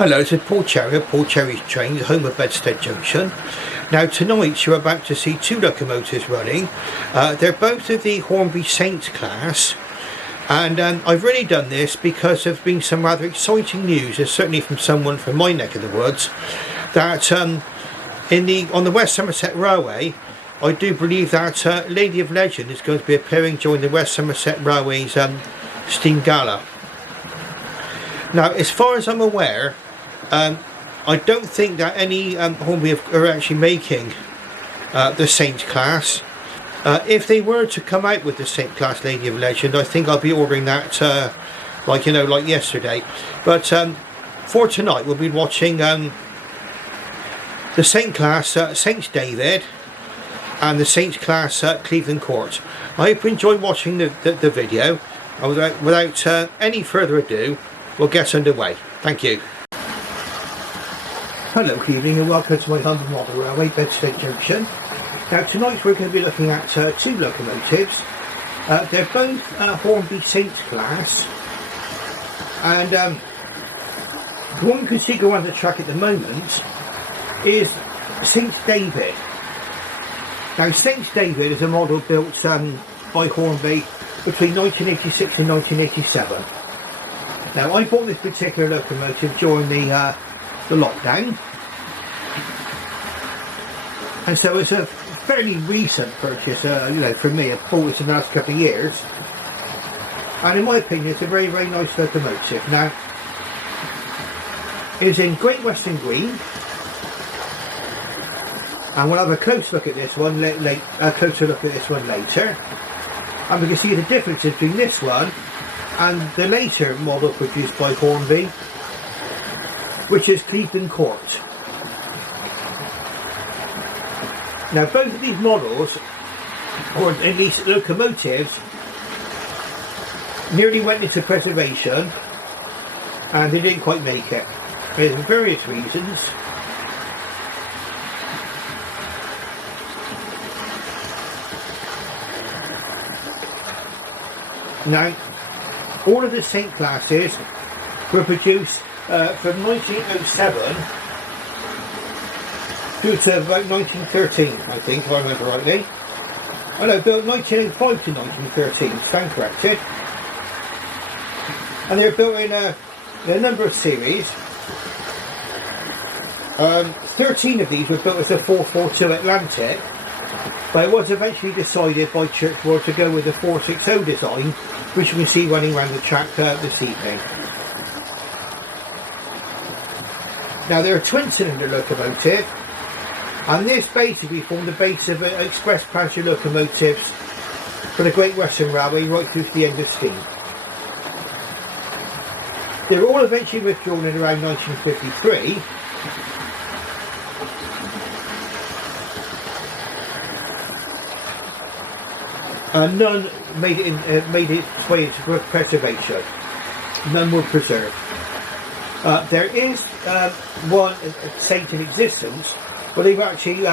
Hello, this is Paul Cherry of Paul Cherry's Trains, home of Bedstead Junction. Now tonight you're about to see two locomotives running. They're both of the Hornby Saint class, and I've really done this because there's been some rather exciting news, certainly from someone from my neck of the woods, that on the West Somerset Railway, I do believe that Lady of Legend is going to be appearing during the West Somerset Railway's Steam Gala. Now, as far as I'm aware, I don't think that any Hornby are actually making the Saint class. If they were to come out with the Saint class Lady of Legend, I think I'll be ordering that like yesterday. But for tonight, we'll be watching the Saint class Saint David and the Saint class Clevedon Court. I hope you enjoy watching the video. And without any further ado, we'll get underway. Thank you. Hello, good evening and welcome to my London Model Railway, Bedstead Junction. Now tonight we're going to be looking at two locomotives. They're both Hornby Saint class, and the one you can see go on the track at the moment is Saint David. Now Saint David is a model built by Hornby between 1986 and 1987. Now I bought this particular locomotive during the lockdown, and so it's a fairly recent purchase, for me. I've bought it in the last couple of years, and in my opinion it's a very, very nice locomotive. Now it's in Great Western Green, and we'll have a close look at this one closer look at this one later, and we can see the difference between this one and the later model produced by Hornby, which is Clevedon Court. Now both of these models, or at least locomotives, nearly went into preservation and they didn't quite make it for various reasons. Now all of the Saint classes were produced from 1907 through to about 1913, I think, if I remember rightly. Oh no, built 1905 to 1913, stand corrected. And they were built in a number of series. 13 of these were built as the 442 Atlantic, but it was eventually decided by Churchward to go with the 460 design, which you can see running around the track this evening. Now they're a twin-cylinder locomotive, and this basically formed the base of express passenger locomotives for the Great Western Railway right through to the end of steam. They were all eventually withdrawn in around 1953, and none made its way into preservation. None were preserved. There is one Saint in existence, but they've actually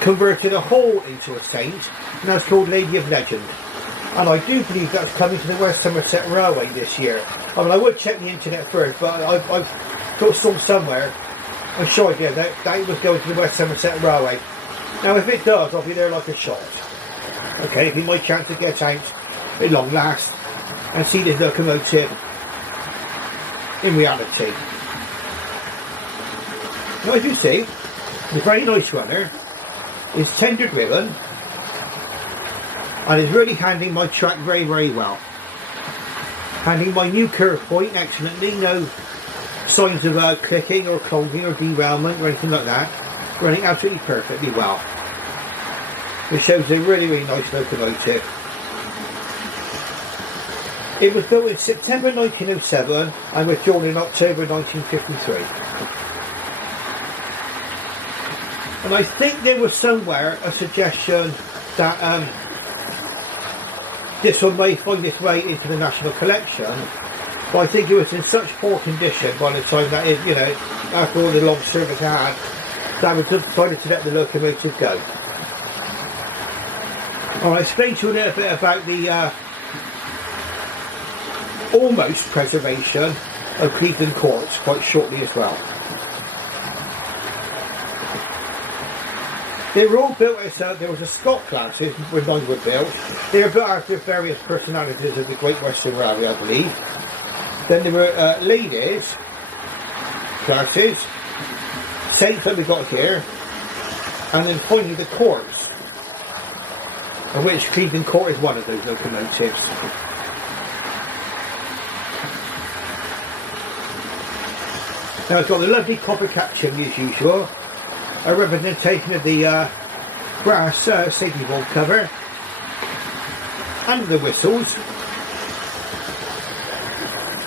converted a hole into a Saint, and that's called Lady of Legend. And I do believe that's coming to the West Somerset Railway this year. I mean, I would check the internet first, but I've got some somewhere. I'm sure that it was going to the West Somerset Railway. Now if it does, I'll be there like a shot. Okay, it'll be my chance to get out at long last and see this locomotive in reality. Now as you see, the very nice runner is tender driven and is really handling my track very, very well. Handling my new curve point excellently, no signs of clicking or clogging or derailment or anything like that. Running absolutely perfectly well, which shows a really, really nice locomotive. It was built in September 1907 and withdrawn in October 1953. And I think there was somewhere a suggestion that this one may find its way into the National Collection, but I think it was in such poor condition by the time that it, after all the long service it had, that was decided to let the locomotive go. I'll explain to you a little bit about the almost preservation of Clevedon Court quite shortly as well. They were all built as, there was a Scott classes when mine were built. They were built after various personalities of the Great Western Railway, I believe. Then there were ladies classes, same that we got here, and then finally the courts, of which Clevedon Court is one of those locomotives. Now it's got the lovely copper cap chimney as usual, a representation of the brass safety valve cover, and the whistles,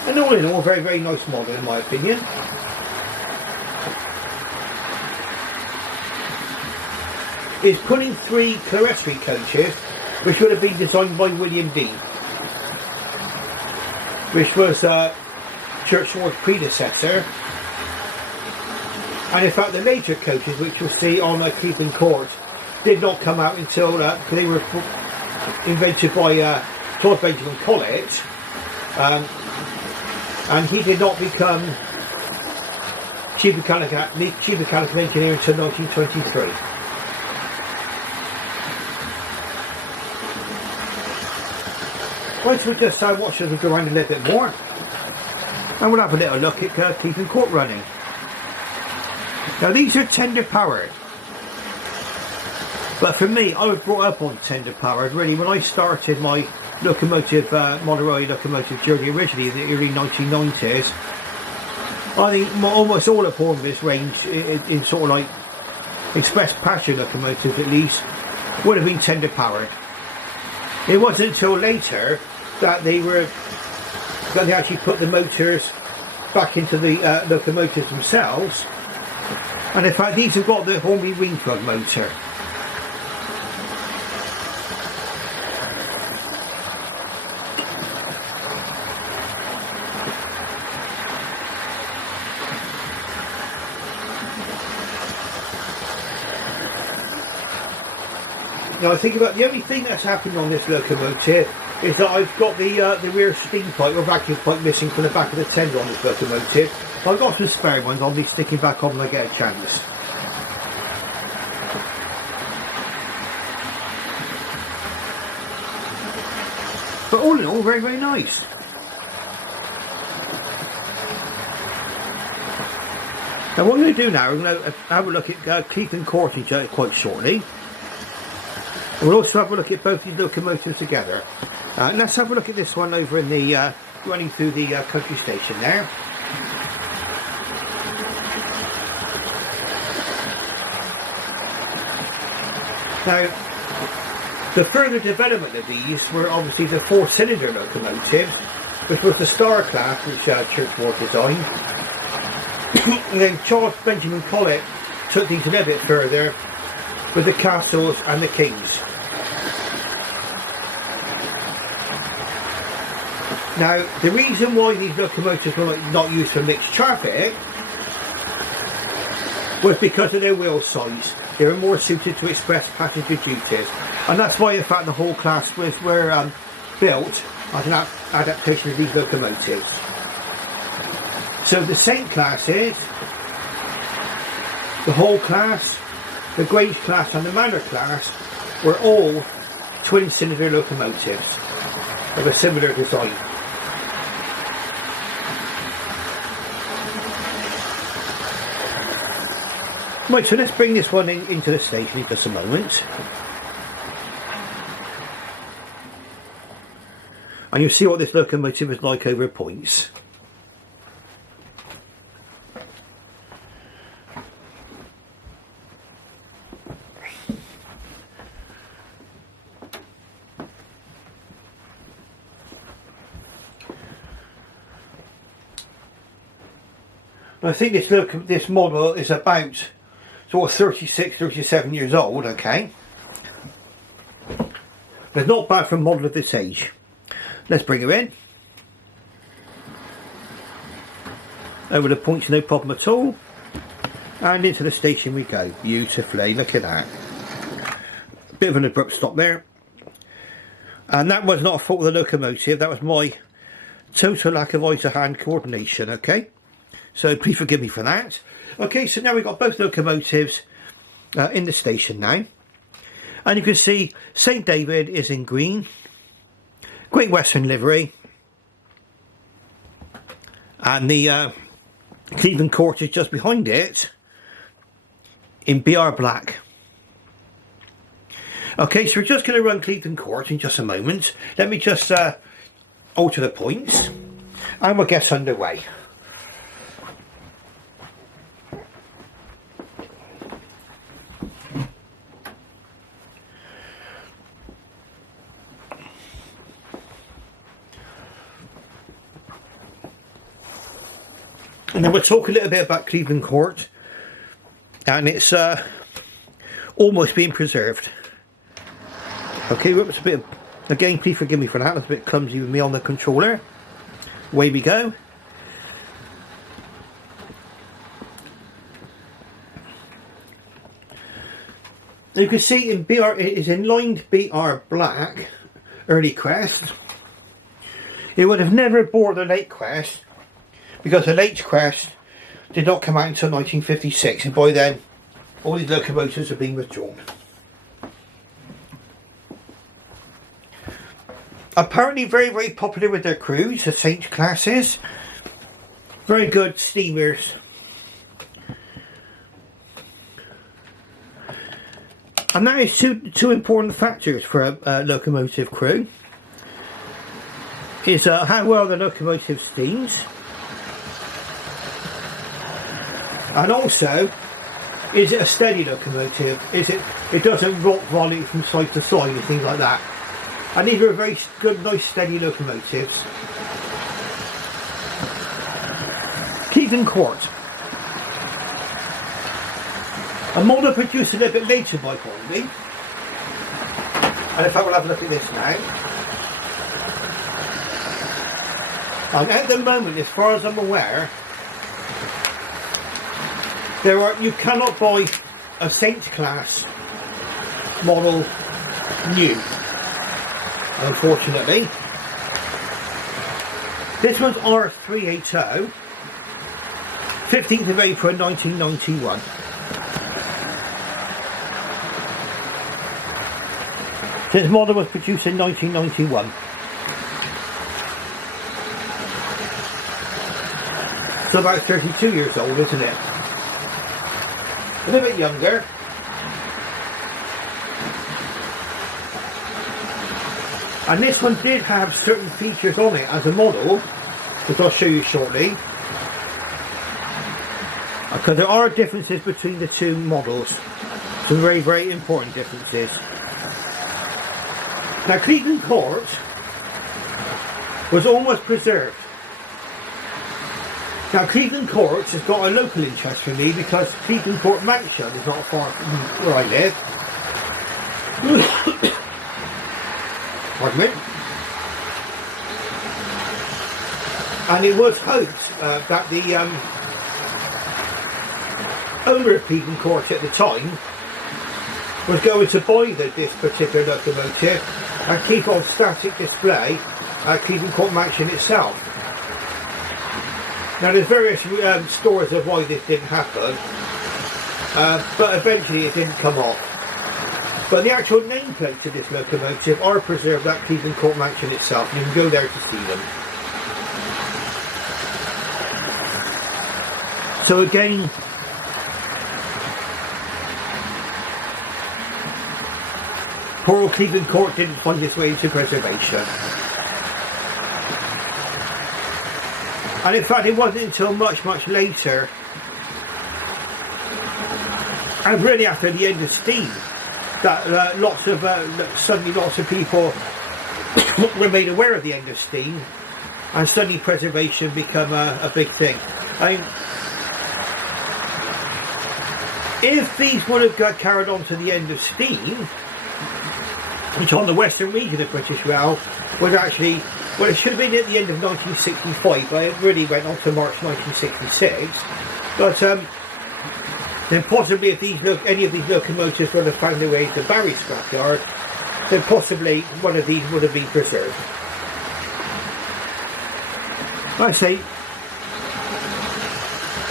and all in all, very nice model in my opinion. Is pulling 3 Cleresby coaches, which would have been designed by William Dean, which was Churchward's predecessor. And in fact the later coaches, which you'll see on Clevedon Court, did not come out until they were invented by Claude Benjamin Collett, and he did not become chief mechanical engineer until 1923. Right, so we'll just watch as we go around a little bit more, and we'll have a little look at Clevedon Court running. Now these are tender powered, but for me, I was brought up on tender powered really when I started my locomotive, model railway locomotive journey originally in the early 1990s. I think almost all of Hornby's range in sort of like express passenger locomotives at least would have been tender powered. It wasn't until later that they actually put the motors back into the locomotives themselves, and in fact these have got the Hornby wing plug motor. Now I think about the only thing that's happened on this locomotive is that I've got the rear steam pipe or vacuum pipe missing from the back of the tender on this locomotive. I've got some spare ones, I'll be sticking back on when I get a chance. But all in all, very nice. Now what I'm going to do now, I'm going to have a look at Clevedon Court quite shortly. We'll also have a look at both these locomotives together. Let's have a look at this one over in the running through the country station there. Now, the further development of these were obviously the 4-cylinder locomotives, which was the Star class, which Churchward designed. And then Charles Benjamin Collett took these a little bit further with the Castles and the Kings. Now, the reason why these locomotives were not used for mixed traffic was because of their wheel size. They were more suited to express passenger duties, and that's why in fact the whole class were built as an adaptation of these locomotives. So the Saint classes, the Hall class, the Grange class and the Manor class were all twin-cylinder locomotives of a similar design. Right, so let's bring this one into the station in just a moment. And you'll see what this locomotive is like over points. I think this model is about sort of 36, 37 years old, okay. But not bad for a model of this age. Let's bring her in. Over the points, no problem at all. And into the station we go, beautifully, look at that. Bit of an abrupt stop there. And that was not a fault of the locomotive, that was my total lack of eye-to-hand coordination, okay? So please forgive me for that. Okay, so now we've got both locomotives in the station now. And you can see Saint David is in green, Great Western livery, and the Clevedon Court is just behind it in BR black. Okay, so we're just going to run Clevedon Court in just a moment. Let me just alter the points and we'll get underway. And then we'll talk a little bit about Clevedon Court, and it's almost being preserved. Okay, it's a bit of, again, please forgive me for that, it's a bit clumsy with me on the controller. Away we go. You can see in BR, it is in lined BR black, early crest. It would have never bore the late crest, because the late crest did not come out until 1956, and by then all these locomotives have been withdrawn. Apparently very, very popular with their crews, the Saint classes. Very good steamers. And that is two important factors for a locomotive crew. Is how well the locomotive steams, and also, is it a steady locomotive? Is it doesn't rock volley from side to side and things like that. And these are very good, nice, steady locomotives. Clevedon Court. A model produced a little bit later by Hornby. And in fact, we'll have a look at this now. And at the moment, as far as I'm aware, you cannot buy a Saint class model new, unfortunately. This one's R380, 15th of April 1991. This model was produced in 1991. So about 32 years old, isn't it? A little bit younger. And this one did have certain features on it as a model, which I'll show you shortly. Because there are differences between the two models. Some very, very important differences. Now, Clevedon Court was almost preserved. Now, Clevedon Court has got a local interest for me because Clevedon Court Mansion is not far from where I live. Pardon me. And it was hoped that the owner of Clevedon Court at the time was going to buy this particular locomotive and keep on static display at Clevedon Court Mansion itself. Now there's various stories of why this didn't happen, but eventually it didn't come off. But the actual nameplates of this locomotive are preserved at Clevedon Court Mansion itself, and you can go there to see them. So again, poor old Clevedon Court didn't find its way into preservation. And in fact, it wasn't until much, much later, and really after the end of steam, that suddenly lots of people were made aware of the end of steam, and suddenly preservation became a big thing. I mean, if these would have got carried on to the end of steam, which on the western region of British Rail was actually, well, it should have been at the end of 1965, but it really went on to March 1966. But then possibly if any of these locomotives would have found their way to Barry scrapyard, then possibly one of these would have been preserved. I say,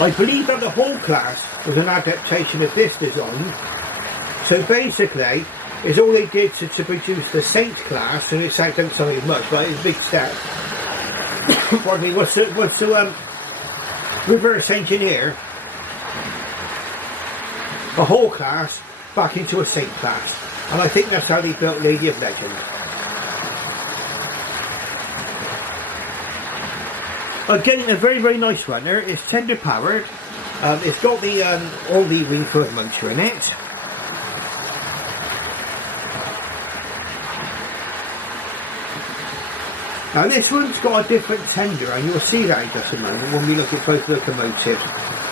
I believe that the whole class was an adaptation of this design. So basically, it's all they did to produce the Saint class, and it sounds like something much, but it's a big step. Pardon me, was to reverse engineer a whole class back into a Saint class. And I think that's how they built Lady of Legend. Again, a very, very nice runner. It's tender powered. It's got the all the Wingfoot motor in it. Now this one's got a different tender, and you'll see that in just a moment when we look at both locomotives.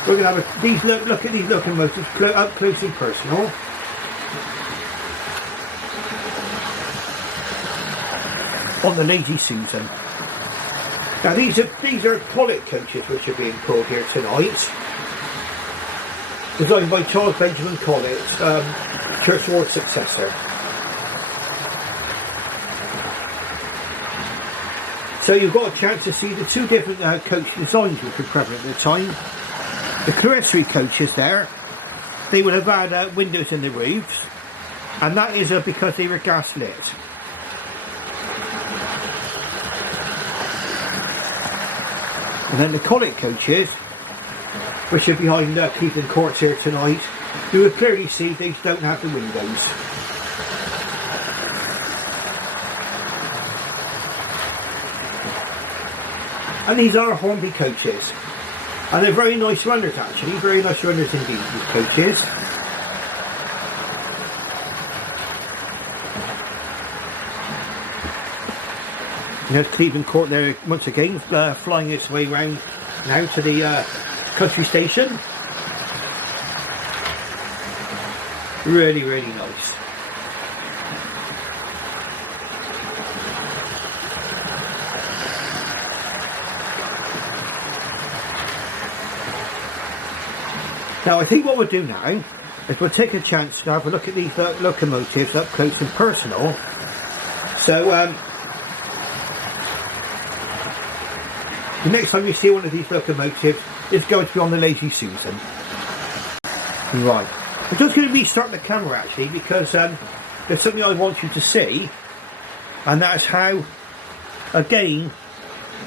We're going to have look at these locomotives up close and personal. On the Lady Susan. Now these are Collett coaches which are being pulled here tonight. Designed by Charles Benjamin Collett, Church Ward's successor. So you've got a chance to see the two different coach designs which were prevalent at the time. The Carrosserie coaches there, they would have had windows in the roofs, and that is because they were gas lit. And then the Collett coaches, which are behind Clevedon Court here tonight, you will clearly see these don't have the windows. And these are Hornby coaches. And they're very nice runners actually, very nice runners indeed, these coaches. There's Clevedon Court there once again, flying its way round now to the country station. Really, really nice. Now I think what we'll do now is we'll take a chance to have a look at these locomotives up close and personal. So the next time you see one of these locomotives, it's going to be on the Lady Susan. Right. I'm just going to restart the camera actually because there's something I want you to see, and that's how, again,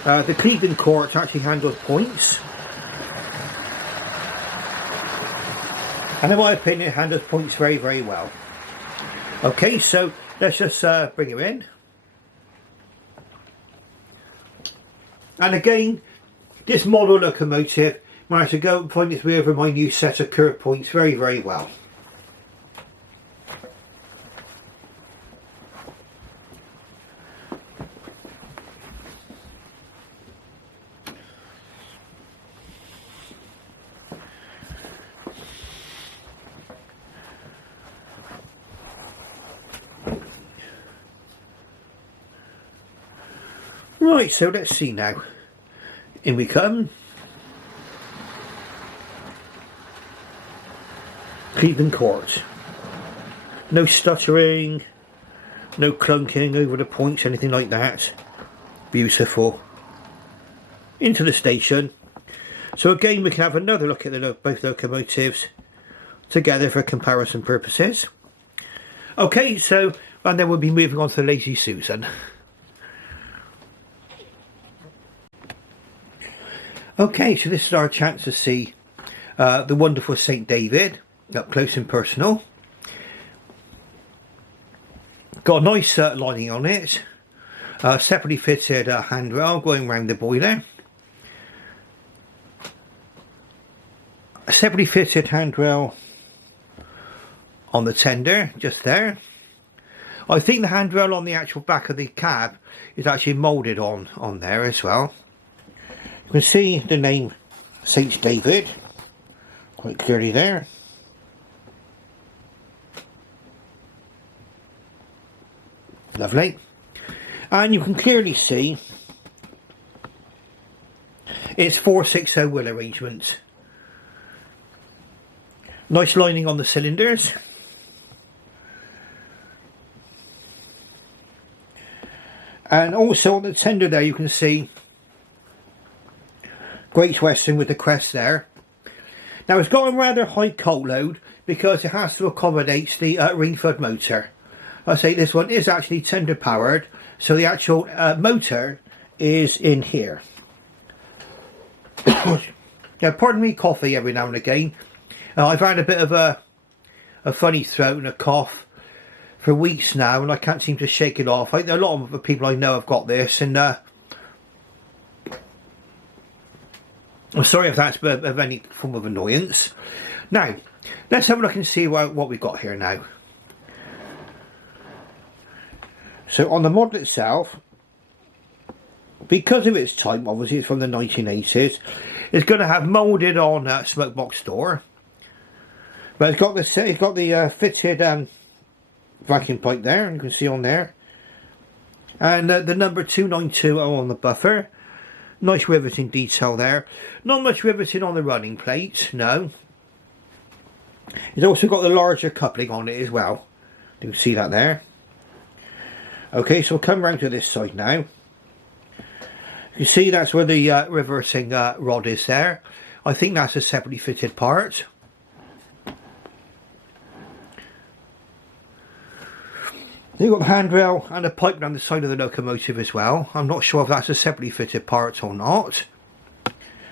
the Clevedon Court actually handles points. And in my opinion, it handles points very, very well. Okay, so let's just bring her in. And again, this model locomotive managed to go and find its way over my new set of curve points very, very well. Right, so let's see now. In we come. Clevedon Court. No stuttering, no clunking over the points, anything like that. Beautiful. Into the station. So again, we can have another look at both locomotives together for comparison purposes. Okay, so, and then we'll be moving on to the Lady Susan. Okay, so this is our chance to see the wonderful Saint David up close and personal. Got a nice lining on it. Separately fitted handrail going round the boiler. A separately fitted handrail on the tender, just there. I think the handrail on the actual back of the cab is actually moulded on there as well. You can see the name Saint David quite clearly there. Lovely. And you can clearly see it's 460 wheel arrangement. Nice lining on the cylinders. And also on the tender there you can see Great Western with the crest there. Now it's got a rather high coal load because it has to accommodate the Ringford motor. I say this one is actually tender powered, so the actual motor is in here. Now pardon me coffee every now and again. I've had a bit of a funny throat and a cough for weeks now, and I can't seem to shake it off. A lot of the people I know have got this, and I'm sorry if that's of any form of annoyance. Now, let's have a look and see what we've got here now. So on the model itself, because of its type, obviously it's from the 1980s, it's going to have moulded on smoke box door. But it's got the fitted vacuum pipe there, and you can see on there. And the number 292 on the buffer. Nice riveting detail there. Not much riveting on the running plate, no. It's also got the larger coupling on it as well. You can see that there. Okay, so we'll come round to this side now. You see that's where the reversing rod is there. I think that's a separately fitted part. You've got the handrail and a pipe down the side of the locomotive as well. I'm not sure if that's a separately fitted part or not.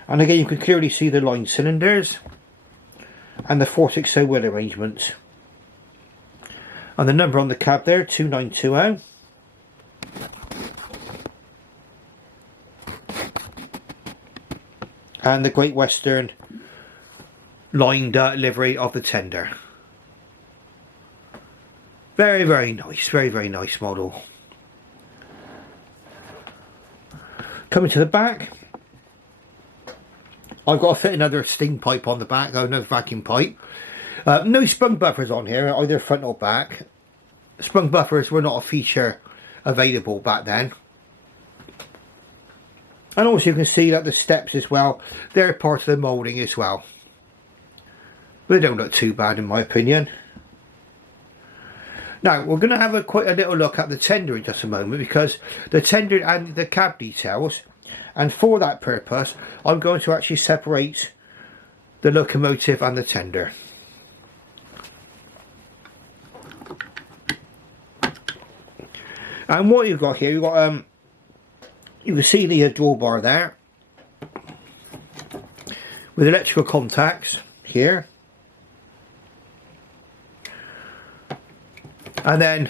And again, you can clearly see the line cylinders and the 460 wheel arrangement. And the number on the cab there, 2920. And the Great Western lined livery of the tender. Very, very nice. Very, very nice model. Coming to the back, I've got to fit another steam pipe on the back, another vacuum pipe. No sprung buffers on here, either front or back. Sprung buffers were not a feature available back then. And also you can see that the steps as well, they're part of the moulding as well. They don't look too bad in my opinion. Now we're going to have quite a little look at the tender in just a moment, because the tender and the cab details, and for that purpose I'm going to actually separate the locomotive and the tender. And what you've got here, you've got you can see the drawbar there with electrical contacts here. And then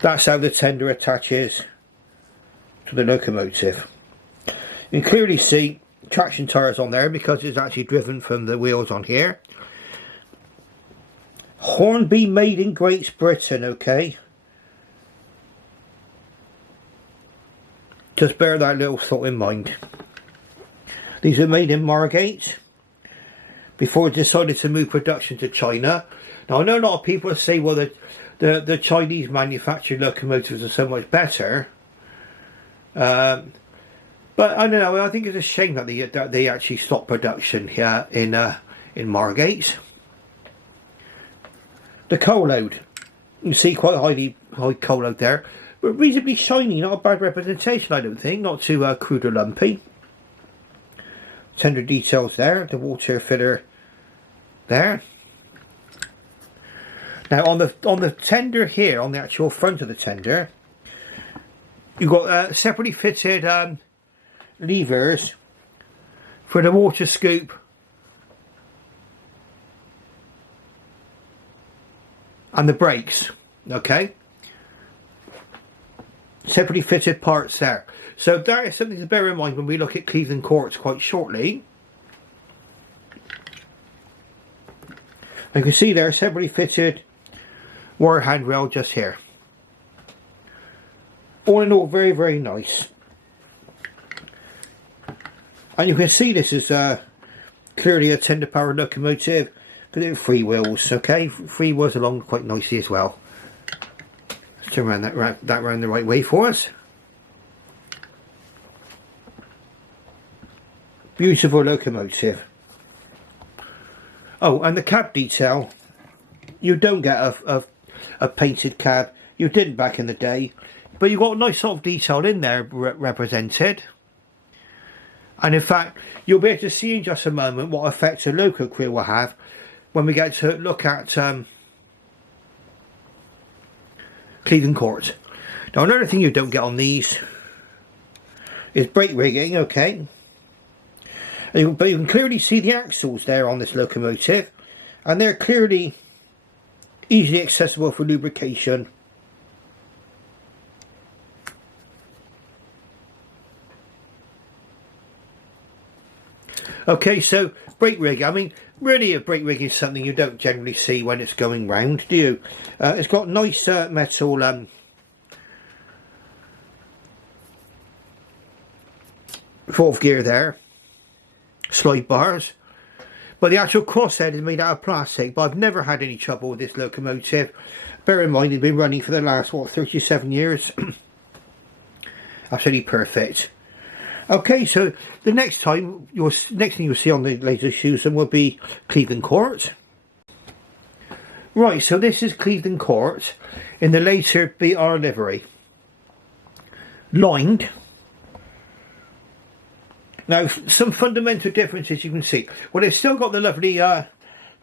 that's how the tender attaches to the locomotive. You can clearly see traction tyres on there because it's actually driven from the wheels on here. Hornby made in Great Britain, okay. Just bear that little thought in mind. These are made in Margate before it decided to move production to China. Now I know a lot of people say, well, the Chinese manufactured locomotives are so much better, but I don't know. I think it's a shame that they actually stopped production here in Margate. The coal load, you see quite a high coal load there, but reasonably shiny. Not a bad representation, I don't think. Not too crude or lumpy. Tender details there. The water filler there. Now on the tender here, on the actual front of the tender, you've got separately fitted levers for the water scoop and the brakes. Okay, separately fitted parts there. So that is something to bear in mind when we look at Clevedon Court quite shortly. You can see there separately fitted wire handrail just here. All in all, very, very nice. And you can see this is clearly a tender powered locomotive because it's free wheels. Okay, free wheels along quite nicely as well. Let's turn around that round the right way for us. Beautiful locomotive. Oh, and the cab detail, you don't get a painted cab. You didn't back in the day, but you've got a nice sort of detail in there represented. And in fact, you'll be able to see in just a moment what effects a loco crew will have when we get to look at Clevedon Court. Now, another thing you don't get on these is brake rigging, okay? But you can clearly see the axles there on this locomotive, and they're clearly easily accessible for lubrication. Okay, so brake rig. I mean, really, a brake rig is something you don't generally see when it's going round, do you? It's got nice metal fourth gear there, slide bars, but the actual crosshead is made out of plastic. But I've never had any trouble with this locomotive. Bear in mind, it's been running for the last, what, 37 years. Absolutely perfect. Okay, so the next thing you'll see on the laser shoes will be Clevedon Court. Right, so this is Clevedon Court in the later BR livery, lined. Now, some fundamental differences you can see. Well, it's still got the lovely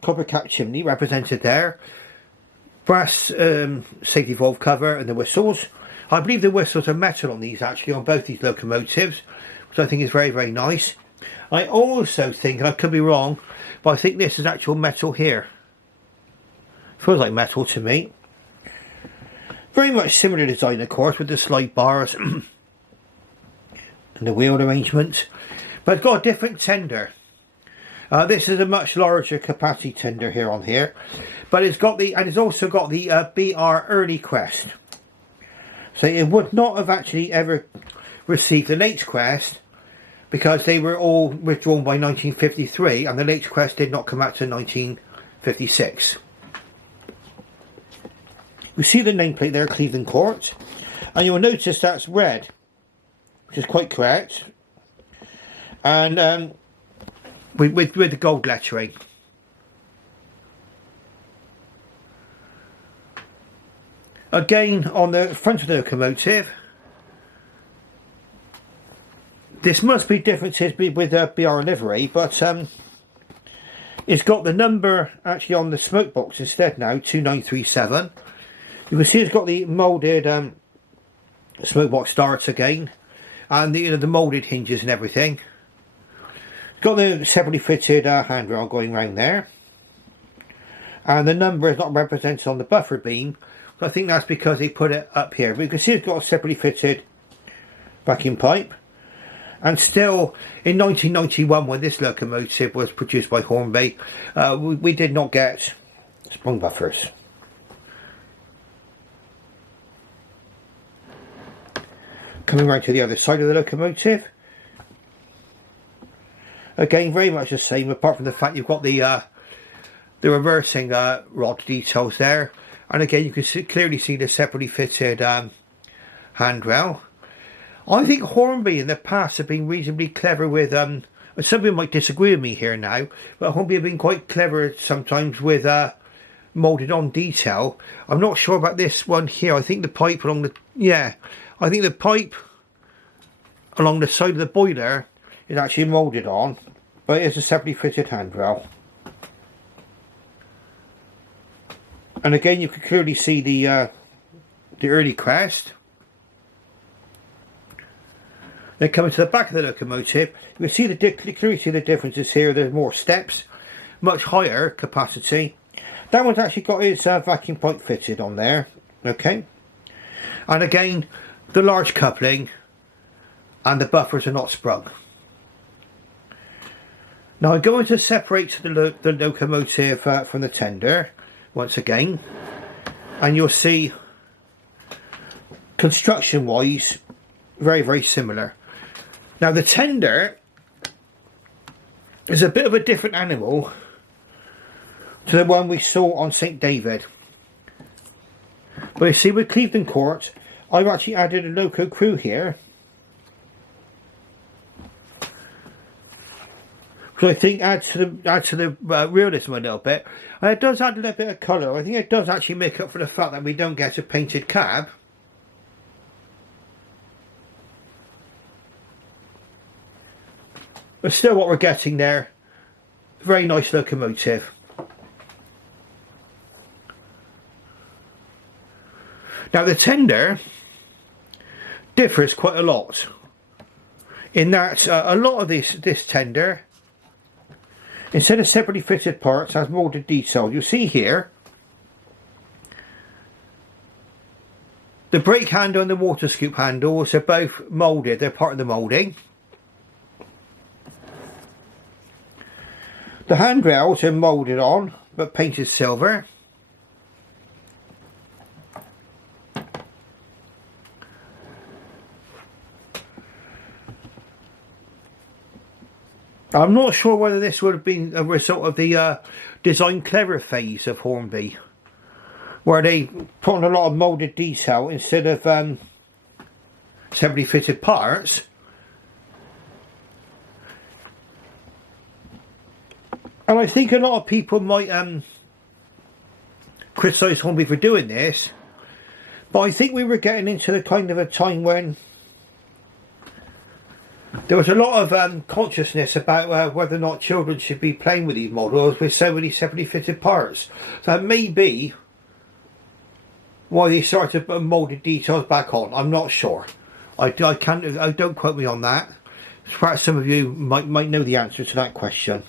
copper cap chimney represented there, brass safety valve cover, and the whistles. I believe the whistles are metal on these, actually, on both these locomotives, which I think is very, very nice. I also think, and I could be wrong, but I think this is actual metal here. Feels like metal to me. Very much similar design, of course, with the slide bars and the wheel arrangement, but it's got a different tender. This is a much larger capacity tender here on here, but it's also got the BR early crest. So it would not have actually ever received the late crest because they were all withdrawn by 1953, and the late crest did not come out to 1956. You see the nameplate there, Clevedon Court, and you'll notice that's red, which is quite correct, and with the gold lettering. Again, on the front of the locomotive, this must be differences with BR livery, but it's got the number actually on the smoke box instead now, 2937. You can see it's got the moulded smoke box starts again, and the moulded hinges and everything. It's got the separately fitted handrail going round there, and the number is not represented on the buffer beam. I think that's because they put it up here. But you can see it's got a separately fitted vacuum pipe. And still, in 1991, when this locomotive was produced by Hornby, we did not get sprung buffers. Coming round to the other side of the locomotive. Again, very much the same, apart from the fact you've got the reversing rod details there. And again, you can clearly see the separately fitted handrail. I think Hornby in the past have been reasonably clever with, some people might disagree with me here now, but Hornby have been quite clever sometimes with moulded on detail. I'm not sure about this one here. I think the pipe along the, I think the pipe along the side of the boiler is actually moulded on, but it is a separately fitted handrail. And again, you can clearly see the early crest. Then coming to the back of the locomotive, you can see clearly see the differences here. There's more steps, much higher capacity. That one's actually got its vacuum pipe fitted on there. Okay, and again, the large coupling and the buffers are not sprung. Now I'm going to separate the locomotive from the tender once again, and you'll see construction wise very, very similar. Now the tender is a bit of a different animal to the one we saw on Saint David, but you see with Clevedon Court I've actually added a loco crew here, which I think adds to the realism a little bit, and it does add a little bit of colour. I think it does actually make up for the fact that we don't get a painted cab. But still what we're getting there, very nice locomotive. Now the tender differs quite a lot in that a lot of this tender, instead of separately fitted parts, has moulded detail. You see here the brake handle and the water scoop handles are both moulded, they're part of the moulding. The handrails are moulded on but painted silver. I'm not sure whether this would have been a result of the design clever phase of Hornby, where they put on a lot of moulded detail instead of separately fitted parts. And I think a lot of people might criticise Hornby for doing this, but I think we were getting into the kind of a time when there was a lot of consciousness about whether or not children should be playing with these models with so many separately fitted parts. So that may be why they started to put moulded details back on. I'm not sure. I don't quote me on that. Perhaps some of you might know the answer to that question.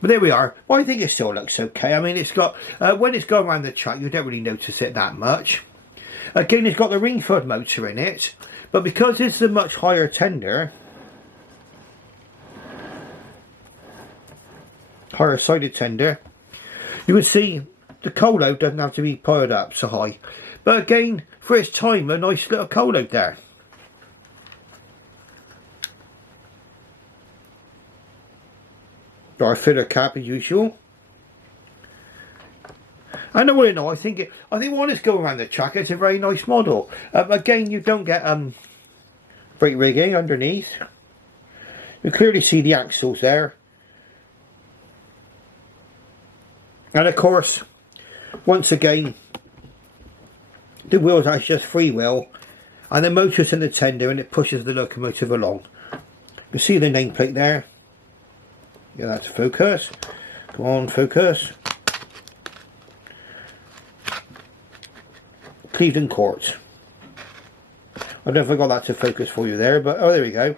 But there we are. Well, I think it still looks okay. I mean, it's got when it's going around the track, you don't really notice it that much. Again, it's got the ring-fed motor in it, but because this is a much higher tender, higher sided tender, you can see the coal load doesn't have to be piled up so high. But again, for its time, a nice little coal load there. Our filler cap as usual. And all in all, I think while it's going around the track, it's a very nice model. Again, you don't get brake rigging underneath. You clearly see the axles there. And of course, once again, the wheels are just free wheel, and the motor's in the tender and it pushes the locomotive along. You see the nameplate there. Get that to focus. Come on, focus. Clevedon Court. I don't know if I got that to focus for you there, but oh, there we go.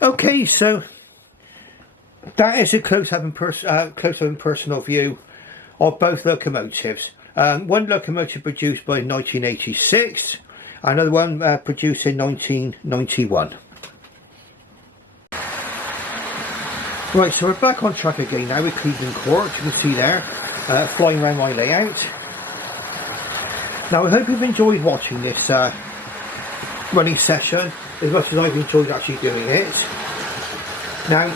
Okay, so that is a close-up and personal view of both locomotives. One locomotive produced by 1986, another one produced in 1991. Right, so we're back on track again now with Clevedon Court. You can see there, flying around my layout. Now I hope you've enjoyed watching this running session as much as I've enjoyed actually doing it. Now,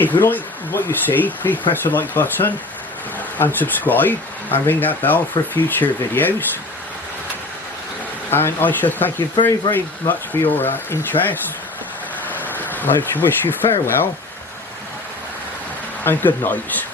if you like what you see, please press the like button and subscribe and ring that bell for future videos. And I shall thank you very, very much for your interest. I wish you farewell and good night.